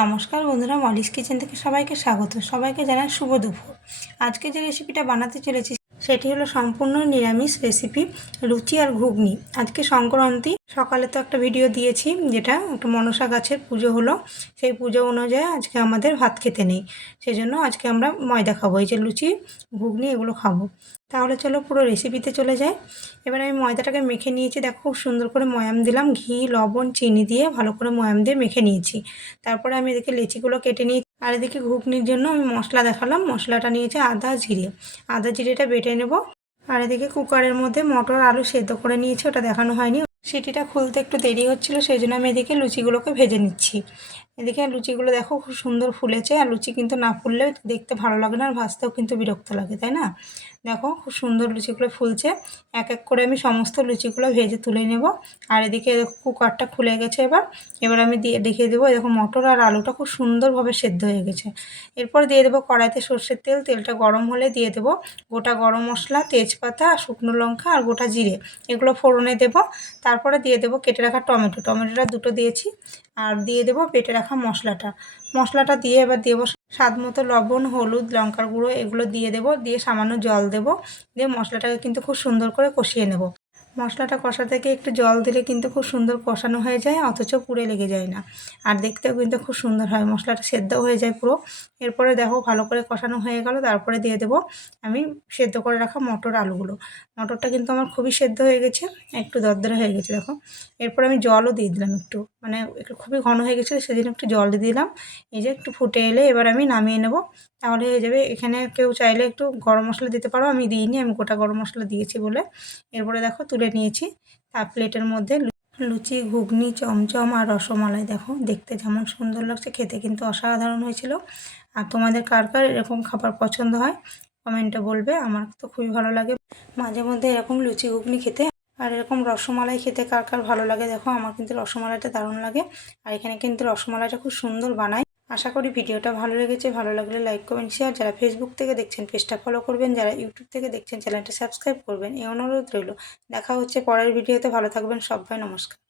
নমস্কার বন্ধুরা, Molly's kitchen থেকে সবাইকে স্বাগত। সবাইকে জানাই শুভ দুপুর। আজকে যে রেসিপিটা বানাতে চলেছি সেটি হলো সম্পূর্ণ নিরামিষ রেসিপি, লুচি আর ঘুগনি। আজকে সংক্রান্তি, সকালে তো একটা ভিডিও দিয়েছি যেটা একটা মনসা গাছের পুজো হলো, সেই পুজো অনুযায়ী আজকে আমাদের ভাত খেতে নেই, সেই জন্য আজকে আমরা ময়দা খাবো, এই যে লুচি ঘুগনি এগুলো খাবো। তাহলে চলো পুরো রেসিপিতে চলে যাই। এবার আমি ময়দাটাকে মেখে নিয়েছি, দেখো খুব সুন্দর করে ময়াম দিলাম, ঘি লবণ চিনি দিয়ে ভালো করে ময়াম দিয়ে মেখে নিয়েছি। তারপরে আমি এদিকে লেচিগুলো কেটে নিই, আর এদিকে ঘুগনির জন্য আমি মশলা দেখালাম। মশলাটা নিয়েছি আদা জিরে, আদা জিরেটা বেটে নেব। আর এদিকে কুকারের মধ্যে মটর আলু সেদ্ধ করে নিয়েছি, ওটা দেখানো হয়নি, সিটিটা খুলতে একটু দেরি হচ্ছিলো, সেই জন্য আমি এদিকে লুচিগুলোকে ভেজে নিচ্ছি। এদিকে লুচিগুলো দেখো খুব সুন্দর ফুলেছে, আর লুচি কিন্তু না ফুললে দেখতে ভালো লাগে না, আর ভাজতেও কিন্তু বিরক্ত লাগে, তাই না? দেখো খুব সুন্দর লুচিগুলো ফুলছে। এক এক করে আমি সমস্ত লুচিগুলো ভেজে তুলে নেব। আর এদিকে কুকারটা খুলে গেছে। এবার আমি দিয়ে দেখিয়ে দেবো, দেখো মটর আর আলুটা খুব সুন্দরভাবে সেদ্ধ হয়ে গেছে। এরপর দিয়ে দেবো কড়াইতে সর্ষের তেল, তেলটা গরম হলে দিয়ে দেবো গোটা গরম মশলা, তেজপাতা, শুকনো লঙ্কা আর গোটা জিরে, এগুলো ফোড়নে দেবো। তারপরে দিয়ে দেবো কেটে রাখা টমেটোটা দুটো দিয়েছি, আর দিয়ে দেবো বেটে রাখা মশলাটা দিয়ে এবার দেবো স্বাদ মতো লবণ, হলুদ, লঙ্কার গুঁড়ো এগুলো দিয়ে দেবো, দিয়ে সামান্য জল দেবো, দিয়ে মশলাটাকে কিন্তু খুব সুন্দর করে কষিয়ে নেব। মশলাটা কষা থেকে একটু জল দিলে কিন্তু খুব সুন্দর কষানো হয়ে যায়, অথচ পুড়ে লেগে যায় না, আর দেখতেও কিন্তু খুব সুন্দর হয়, মশলাটা সেদ্ধ হয়ে যায় পুরো। এরপরে দেখো ভালো করে কষানো হয়ে গেল, তারপরে দিয়ে দেবো আমি সেদ্ধ করে রাখা আলুগুলো। মটরটা কিন্তু আমার খুবই সেদ্ধ হয়ে গেছে, একটু দরদরে হয়ে গেছে দেখো। এরপর আমি জলও দিয়ে দিলাম একটু, মানে একটু খুবই ঘন হয়ে গেছিলো, সেদিন একটু জল দিয়ে দিলাম। এই যে একটু ফুটে এলে এবার আমি নামিয়ে নেব, তাহলে হয়ে যাবে। এখানে কেউ চাইলে একটু গরম মশলা দিতে পারো, আমি দিইনি, আমি গোটা গরম মশলা দিয়েছি বলে। এরপরে দেখো তুলে নিয়েছি, তার প্লেটের মধ্যে লুচি, ঘুগনি, চমচম আর রসমালাই, দেখো দেখতে যেমন সুন্দর লাগছে, খেতে কিন্তু অসাধারণ হয়েছিল। আর তোমাদের কার কার এরকম খাবার পছন্দ হয় কমেন্টে বলবে, আমার তো খুবই ভালো লাগে মাঝে মধ্যে এরকম লুচি ঘুগনি খেতে। আর এরকম রসমালাই খেতে কার কার ভালো লাগে, দেখো আমার কিন্তু রসমালাইটা দারুণ লাগে। আর এখানে কিন্তু রসমালাইটা খুব সুন্দর বানাই। আশা করি ভিডিওটা ভালো লেগেছে, ভালো লাগলে লাইক কমেন্ট শেয়ার। যারা ফেসবুক থেকে দেখছেন পেজটা ফলো করবেন, যারা ইউটিউব থেকে দেখছেন চ্যানেলটা সাবস্ক্রাইব করবেন, এই অনুরোধ রইল। দেখা হচ্ছে পরের ভিডিওতে, ভালো থাকবেন সবাই, নমস্কার।